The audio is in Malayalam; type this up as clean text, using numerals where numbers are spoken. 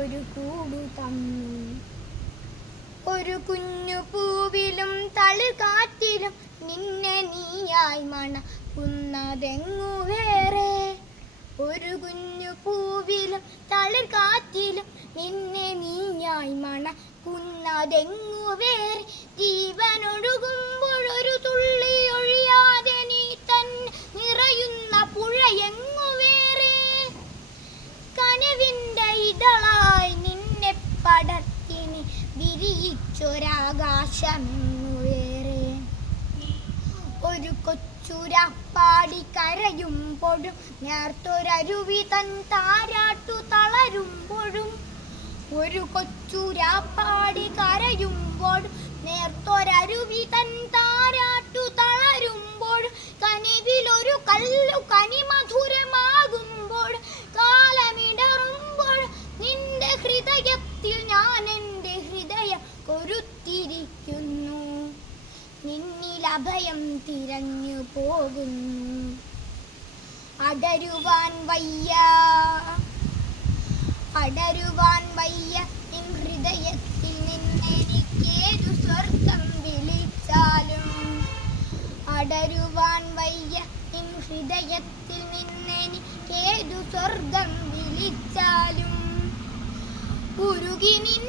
ഒരു കൂടു തന്നു. ഒരു കുഞ്ഞു പൂവിലും തളിർകാറ്റിലും നിന്നെ നീയായി മണക്കുന്നതെങ്ങു വേറെ. ഒരു കുഞ്ഞു പൂവിലും തളിർകാറ്റിലും നിന്നെ നീയായി മണക്കുന്നതെങ്ങു വേറെ. ജീവനൊഴുകുമ്പോൾ ഒരു തുള്ളി ഒഴിയാതെ നീ തന്നെ നിറയുന്ന പുഴയെങ്ങു വേറെ. കനവിൻ്റെ ഇതളായി നിന്നെ പടർത്തിനി വിരിയിച്ചൊരാകാശമെങ്ങു വേറെ. ഒരു കൊച്ചുരാപ്പാടി കരയുമ്പോഴും നേർത്തൊരരുവി തൻ താരാട്ടു തളരുമ്പോഴും. ഒരു കൊച്ചുരാപ്പാടി കരയുമ്പോഴും നേർത്തൊരരുവി തൻ താരാട്ടു തളരുമ്പോഴും. കനിവിലൊരു കല്ലു കനിമധുരമാകുമ്പോൾ കാലമിടറുമ്പോൾ നിന്റെ ഹൃദയത്തിൽ ഞാൻ എൻ്റെ ഹൃദയം കൊരുത്തിരിക്കുന്നു. നിന്നിൽ അഭയം തിരഞ്ഞു പോകുന്നു. അടരുവാൻ വയ്യ നിൻ ഹൃദയത്തിൽ നിന്നെനിക്കേതു സ്വർഗം വിളിച്ചാലും. അടരുവാൻ വയ്യ നിൻ ഹൃദയത്തിൽ നിന്നെനിക്കേതു സ്വർഗം വിളിച്ചാലും. ഉരുകി നിൻ